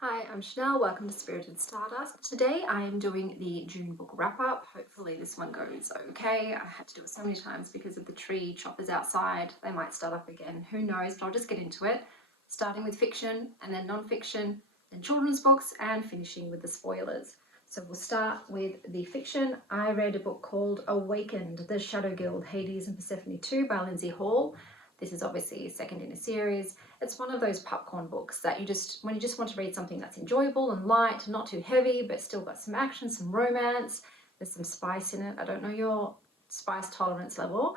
Hi, I'm Chanel. Welcome to Spirited Stardust. Today I am doing the June book wrap-up. Hopefully this one goes okay. I had to do it so many times because of the tree choppers outside. They might start up again. Who knows? But I'll just get into it. Starting with fiction and then non-fiction, then children's books, and finishing with the spoilers. So we'll start with the fiction. I read a book called Awakened, The Shadow Guild, Hades and Persephone 2 by Lindsay Hall. This is obviously second in a series. It's one of those popcorn books that when you just want to read something that's enjoyable and light, not too heavy, but still got some action, some romance. There's some spice in it. I don't know your spice tolerance level.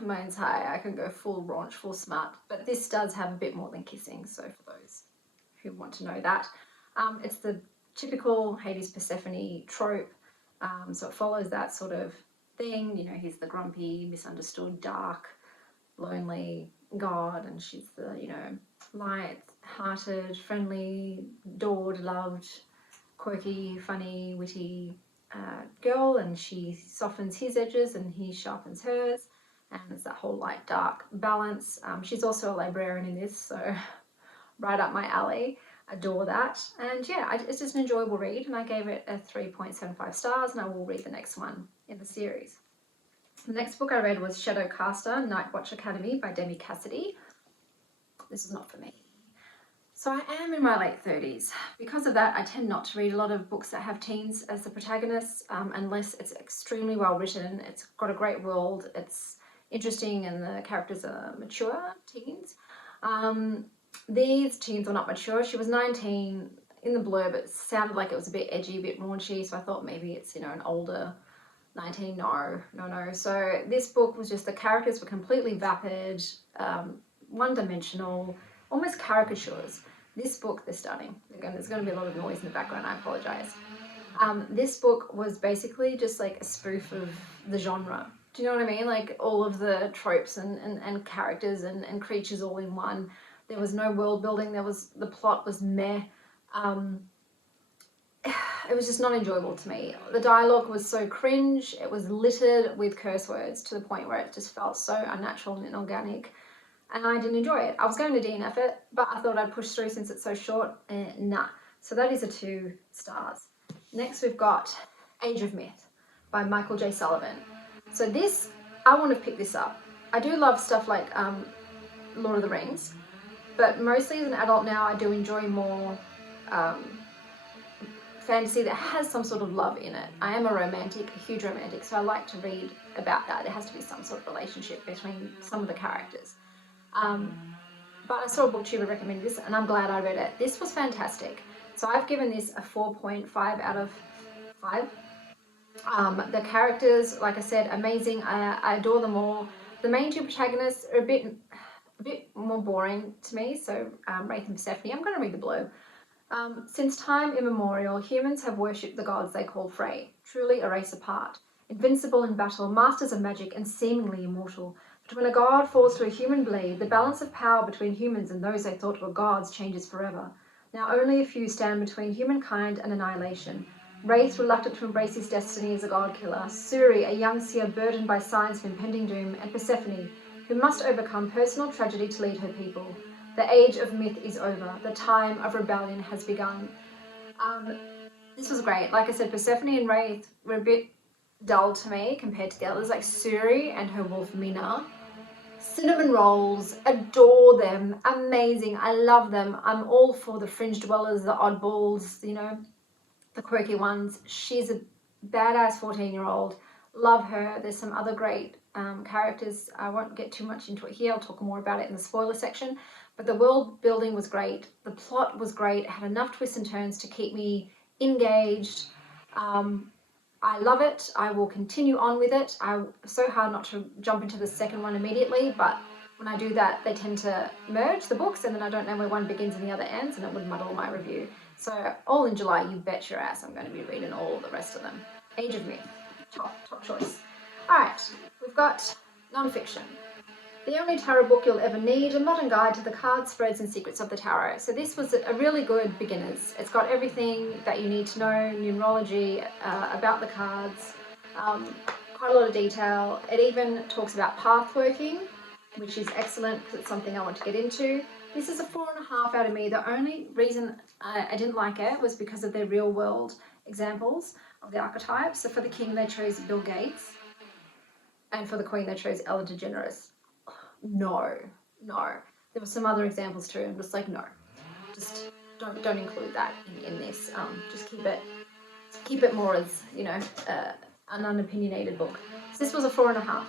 Mine's high. I can go full raunch, full smut, but this does have a bit more than kissing. So for those who want to know that, it's the typical Hades Persephone trope. So it follows that sort of thing. You know, he's the grumpy, misunderstood, dark, lonely god, and she's the, light-hearted, friendly, adored, loved, quirky, funny, witty girl, and she softens his edges and he sharpens hers, and it's that whole light dark balance. She's also a librarian in this, so right up my alley. Adore that. And yeah, it's just an enjoyable read, and I gave it a 3.75 stars, and I will read the next one in the series. The next book I read was Shadowcaster, Night Watch Academy by Demi Cassidy. This is not for me. So I am in my late 30s. Because of that, I tend not to read a lot of books that have teens as the protagonists, unless it's extremely well written. It's got a great world, it's interesting, and the characters are mature teens. These teens were not mature. She was 19. In the blurb, it sounded like it was a bit edgy, a bit raunchy, so I thought maybe it's, an older 19. No. So this book was just, the characters were completely vapid, one-dimensional, almost caricatures. This book, they're stunning. Again, there's going to be a lot of noise in the background, I apologize. This book was basically just like a spoof of the genre. Do you know what I mean? Like all of the tropes and characters and creatures all in one. There was no world building. The plot was meh. It was just not enjoyable to me. The dialogue was so cringe. It was littered with curse words to the point where it just felt so unnatural and inorganic, and I didn't enjoy it. I was going to DNF it, but I thought I'd push through since it's so short. Nah. So that is a 2 stars. Next we've got Age of Myth by Michael J. Sullivan. So this, I want to pick this up. I do love stuff like Lord of the Rings, but mostly as an adult now I do enjoy more fantasy that has some sort of love in it. I am a romantic, a huge romantic, so I like to read about that. There has to be some sort of relationship between some of the characters. But I saw a booktuber recommend this, and I'm glad I read it. This was fantastic. So I've given this a 4.5 out of 5. The characters, like I said, amazing. I adore them all. The main 2 protagonists are a bit more boring to me, so Wraith and Persephone. I'm going to read the blurb. Since time immemorial, humans have worshipped the gods they call Frey, truly a race apart. Invincible in battle, masters of magic, and seemingly immortal. But when a god falls to a human blade, the balance of power between humans and those they thought were gods changes forever. Now only a few stand between humankind and annihilation. Wraith, reluctant to embrace his destiny as a god-killer. Suri, a young seer burdened by signs of impending doom. And Persephone, who must overcome personal tragedy to lead her people. The age of myth is over. The time of rebellion has begun. This was great. Like I said, Persephone and Wraith were a bit dull to me compared to the others, like Suri and her wolf Mina. Cinnamon rolls, adore them, amazing. I love them. I'm all for the fringe dwellers, the oddballs, the quirky ones. She's a badass 14-year-old. Love her. There's some other great characters. I won't get too much into it here. I'll talk more about it in the spoiler section. But the world building was great. The plot was great. It had enough twists and turns to keep me engaged. I love it. I will continue on with it. It's so hard not to jump into the second one immediately, but when I do that, they tend to merge the books, and then I don't know where one begins and the other ends, and it would muddle my review. So all in July, you bet your ass I'm going to be reading all of the rest of them. Age of Myth, top choice. All right, we've got non-fiction. The only tarot book you'll ever need, a modern guide to the cards, spreads and secrets of the tarot. So this was a really good beginners. It's got everything that you need to know, numerology, about the cards, quite a lot of detail. It even talks about path working, which is excellent because it's something I want to get into. This is a 4.5 out of me. The only reason I didn't like it was because of their real world examples of the archetypes. So for the king, they chose Bill Gates, and for the queen, they chose Ellen DeGeneres. No. There were some other examples too. I'm just like, no, just don't include that in this. Just keep it more as, you know, an unopinionated book. So this was a 4.5.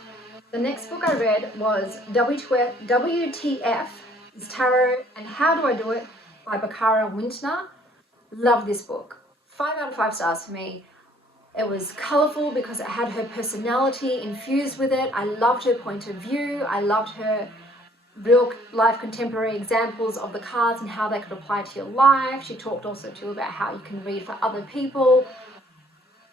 The next book I read was WTF is Tarot and How Do I Do It by Bakara Wintner. Love this book. 5 out of 5 stars for me. It was colourful because it had her personality infused with it. I loved her point of view. I loved her real life contemporary examples of the cards and how they could apply to your life. She talked also too about how you can read for other people.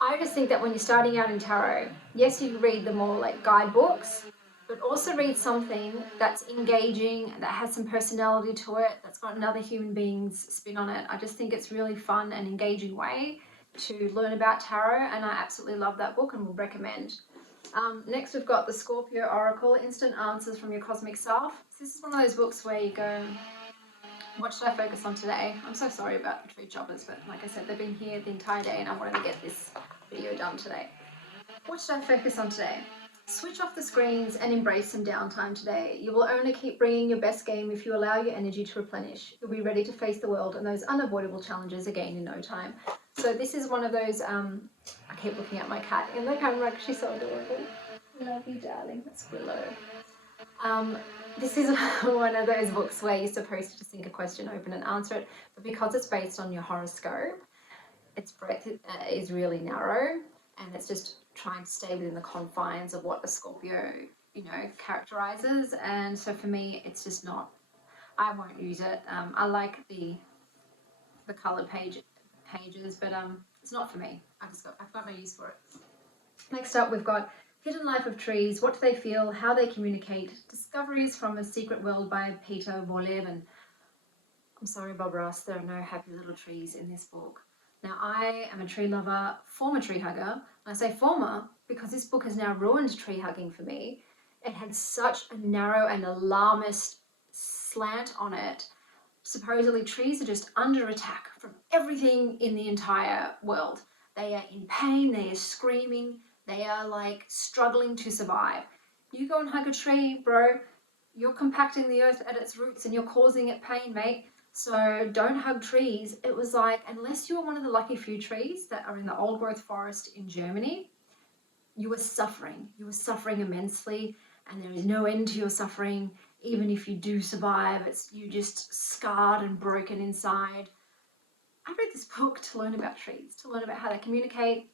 I just think that when you're starting out in tarot, yes, you can read the more like guidebooks, but also read something that's engaging, that has some personality to it, that's got another human being's spin on it. I just think it's really fun and engaging way to learn about tarot, and I absolutely love that book and would recommend. Next, we've got the Scorpio Oracle, Instant Answers from Your Cosmic Self. This is one of those books where you go, what should I focus on today? I'm so sorry about the tree choppers, but like I said, they've been here the entire day and I wanted to get this video done today. What should I focus on today? Switch off the screens and embrace some downtime today. You will only keep bringing your best game if you allow your energy to replenish. You'll be ready to face the world and those unavoidable challenges again in no time. So this is one of those, I keep looking at my cat in the camera because she's so adorable. Love you, darling. That's Willow. This is one of those books where you're supposed to just think a question, open and answer it, but because it's based on your horoscope, its breadth is really narrow, and it's just trying to stay within the confines of what a Scorpio, you know, characterizes. And so for me, it's just not, I won't use it. I like the colored pages, but it's not for me. I've got no use for it. Next up, we've got Hidden Life of Trees, What Do They Feel, How They Communicate, Discoveries from a Secret World by Peter Vorleben. I'm sorry, Bob Ross, there are no happy little trees in this book. Now, I am a tree lover, former tree hugger. I say former because this book has now ruined tree hugging for me. It had such a narrow and alarmist slant on it. Supposedly, trees are just under attack from everything in the entire world. They are in pain, they are screaming, they are like struggling to survive. You go and hug a tree, bro, you're compacting the earth at its roots and you're causing it pain, mate. So don't hug trees. It was like, unless you were one of the lucky few trees that are in the old growth forest in Germany, you were suffering. You were suffering immensely, and there is no end to your suffering. Even if you do survive, you just scarred and broken inside. I read this book to learn about trees, to learn about how they communicate.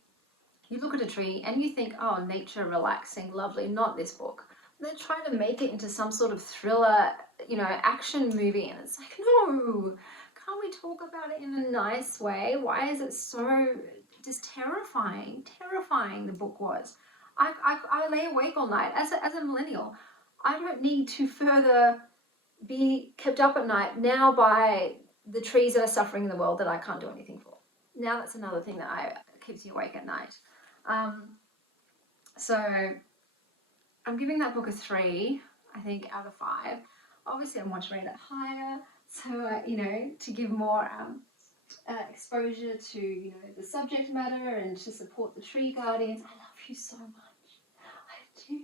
You look at a tree and you think, oh, nature, relaxing, lovely. Not this book. They're trying to make it into some sort of thriller, you know, action movie, and it's like, no, can't we talk about it in a nice way? Why is it so just terrifying? Terrifying the book was. I lay awake all night. As a millennial, I don't need to further be kept up at night now by the trees that are suffering in the world that I can't do anything for. Now that's another thing that keeps me awake at night. So I'm giving that book a 3, I think, out of 5. Obviously, I want to rate it higher, so, you know, to give more exposure to, you know, the subject matter and to support the tree guardians. I love you so much. I do.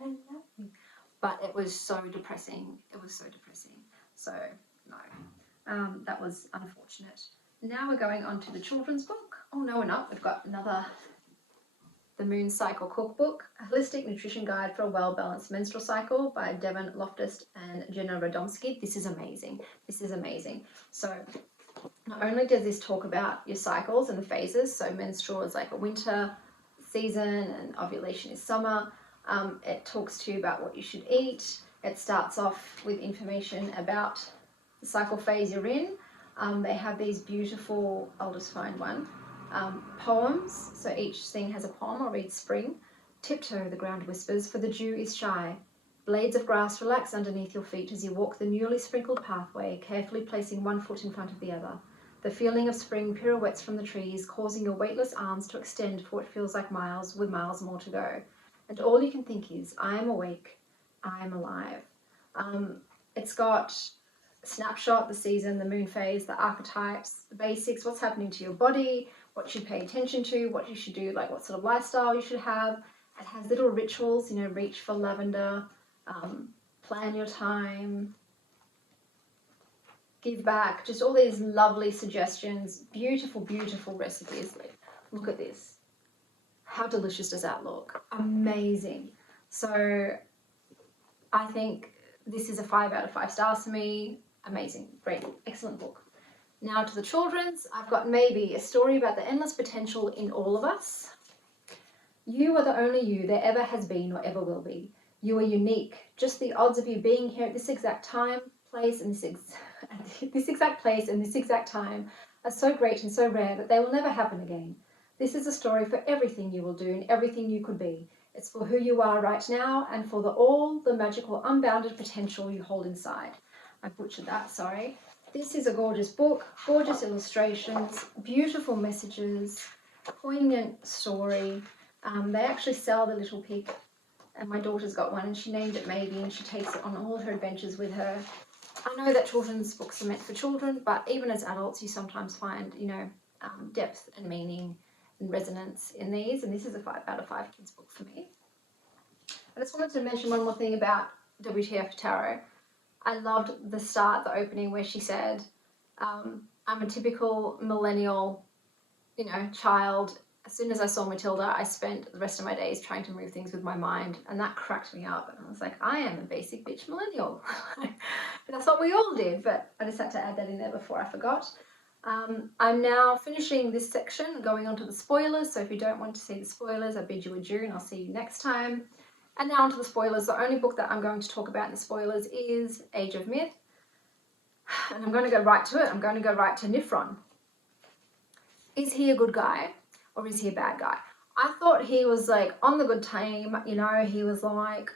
I love you. But it was so depressing. It was so depressing. So, no. That was unfortunate. Now we're going on to the children's book. Oh, no, we're not. We've got another... The Moon Cycle Cookbook, a holistic nutrition guide for a well-balanced menstrual cycle by Devon Loftus and Jenna Radomski. This is amazing. This is amazing. So not only does this talk about your cycles and the phases, so menstrual is like a winter season and ovulation is summer. It talks to you about what you should eat. It starts off with information about the cycle phase you're in. They have these beautiful, I'll just find one, poems. So each thing has a poem. I'll read spring. Tiptoe, the ground whispers, for the dew is shy. Blades of grass relax underneath your feet as you walk the newly sprinkled pathway, carefully placing one foot in front of the other. The feeling of spring pirouettes from the trees, causing your weightless arms to extend for what feels like miles, with miles more to go. And all you can think is, I am awake. I Am Alive. It's got snapshot, the season, the moon phase, the archetypes, the basics, what's happening to your body, what you pay attention to, what you should do, like what sort of lifestyle you should have. It has little rituals, you know, reach for lavender, plan your time, give back, just all these lovely suggestions, beautiful, beautiful recipes. Like, look at this. How delicious does that look? Amazing. So I think this is a 5 out of 5 stars for me. Amazing, great, excellent book. Now to the children's, I've got Maybe, a story about the endless potential in all of us. You are the only you there ever has been or ever will be. You are unique. Just the odds of you being here at this exact time, place, and this exact place and this exact time are so great and so rare that they will never happen again. This is a story for everything you will do and everything you could be. It's for who you are right now and for all the magical, unbounded potential you hold inside. I butchered that, sorry. This is a gorgeous book, gorgeous illustrations, beautiful messages, poignant story. They actually sell the little pig, and my daughter's got one, and she named it Maybe, and she takes it on all her adventures with her. I know that children's books are meant for children, but even as adults, you sometimes find, you know, depth and meaning and resonance in these, and this is a 5 out of 5 kids book for me. I just wanted to mention one more thing about WTF Tarot. I loved the start, the opening, where she said, I'm a typical millennial, you know, child. As soon as I saw Matilda, I spent the rest of my days trying to move things with my mind, and that cracked me up. And I was like, I am a basic bitch millennial. That's what we all did, but I just had to add that in there before I forgot. I'm now finishing this section, going on to the spoilers, so if you don't want to see the spoilers, I bid you adieu and I'll see you next time. And now onto the spoilers. The only book that I'm going to talk about in the spoilers is Age of Myth. And I'm going to go right to it. I'm going to go right to Nifron. Is he a good guy or is he a bad guy? I thought he was like on the good team, you know, he was like,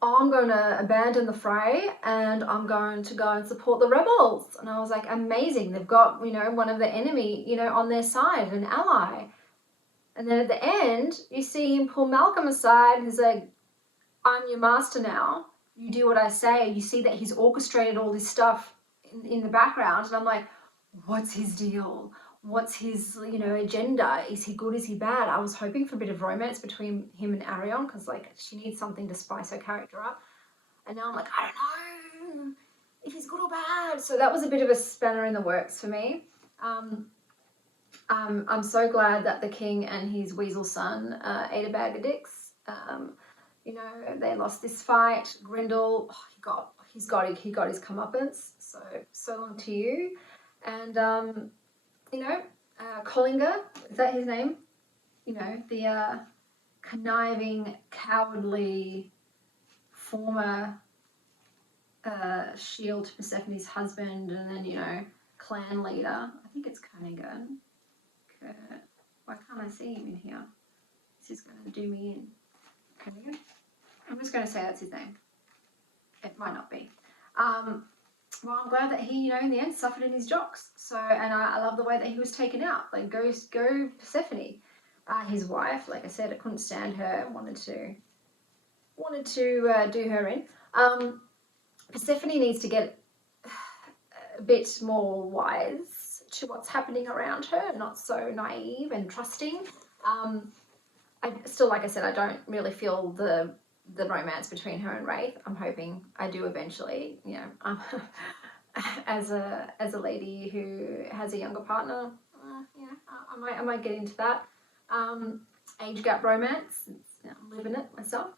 oh, I'm going to abandon the fray and I'm going to go and support the rebels. And I was like, amazing. They've got, you know, one of the enemy, you know, on their side, an ally. And then at the end, you see him pull Malcolm aside and he's like, I'm your master now. You do what I say. You see that he's orchestrated all this stuff in the background. And I'm like, what's his deal? What's his, you know, agenda? Is he good? Is he bad? I was hoping for a bit of romance between him and Arion because, like, she needs something to spice her character up. And now I'm like, I don't know if he's good or bad. So that was a bit of a spanner in the works for me. I'm so glad that the king and his weasel son ate a bag of dicks. You know, they lost this fight. Grindel, oh, he got his comeuppance. So long to you. And you know, Collinger, is that his name? You know, the conniving, cowardly former shield to Persephone's husband, and then, you know, clan leader. I think it's Kernighan. Why can't I see him in here? This is going to do me in. Kernighan? I'm just going to say that's his name. It might not be. Well, I'm glad that he, you know, in the end suffered in his jocks. So, and I love the way that he was taken out. Like, go Persephone. His wife, like I said, I couldn't stand her. Wanted to do her in. Persephone needs to get a bit more wise to what's happening around her, not so naive and trusting. I still, like I said, I don't really feel the romance between her and Wraith. I'm hoping I do eventually, you know, as a lady who has a younger partner, you know, I might get into that. Age gap romance, you know, I'm living it myself.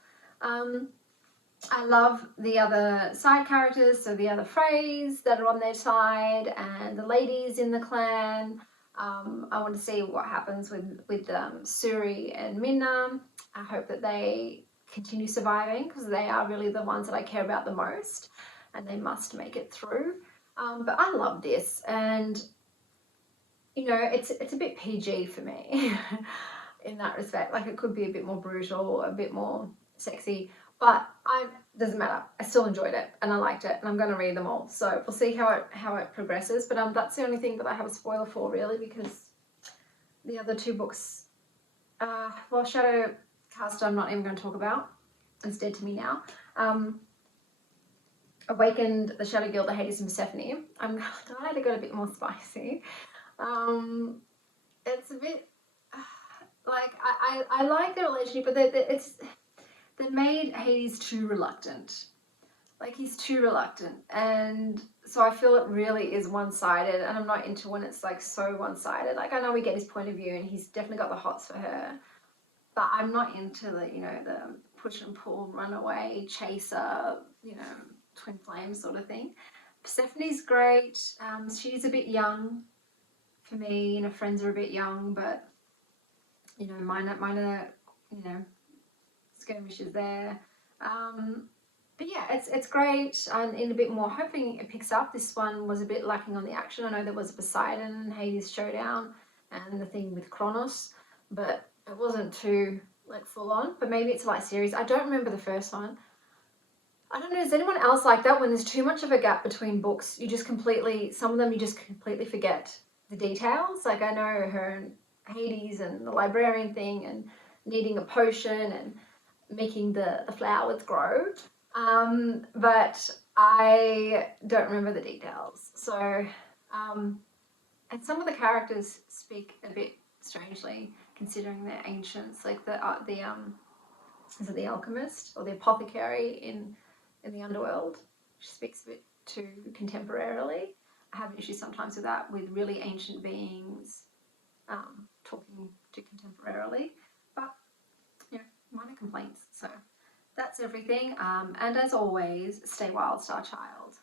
I love the other side characters, so the other Freys that are on their side and the ladies in the clan. I want to see what happens with Suri and Minna. I hope that they continue surviving because they are really the ones that I care about the most and they must make it through. But I love this, and you know, it's a bit PG for me in that respect. Like, it could be a bit more brutal, a bit more sexy, but doesn't matter. I still enjoyed it and I liked it, and I'm going to read them all. So we'll see how it progresses. But that's the only thing that I have a spoiler for, really, because the other two books, well, Shadowcaster I'm not even going to talk about. It's dead to me now. awakened the Shadow Guild, the Hades and Persephone. I'm glad they got a bit more spicy. It's a bit like I like their relationship, but they made Hades too reluctant. Like, he's too reluctant, and so I feel it really is one-sided, and I'm not into when it's like so one-sided. Like, I know we get his point of view and he's definitely got the hots for her, but I'm not into the, you know, the push and pull, runaway, chaser, you know, twin flame sort of thing. Persephone's great. She's a bit young for me, and her friends are a bit young, but you know, mine are, you know, skirmishes there. But yeah, it's great, and in a bit more, hoping it picks up. This one was a bit lacking on the action. I know there was a Poseidon and Hades showdown and the thing with Kronos, but it wasn't too like full on. But maybe it's a light series. I don't remember the first one. I don't know, is anyone else like that when there's too much of a gap between books? You just completely, some of them you just completely forget the details. Like, I know her and Hades and the librarian thing and needing a potion and making the flowers grow. But I don't remember the details. So, and some of the characters speak a bit strangely considering they're ancients, like is it the alchemist or the apothecary in the underworld? She speaks a bit too contemporarily. I have issues sometimes with that, with really ancient beings talking too contemporarily, but you know, minor complaints. So that's everything. And as always, stay wild, star child.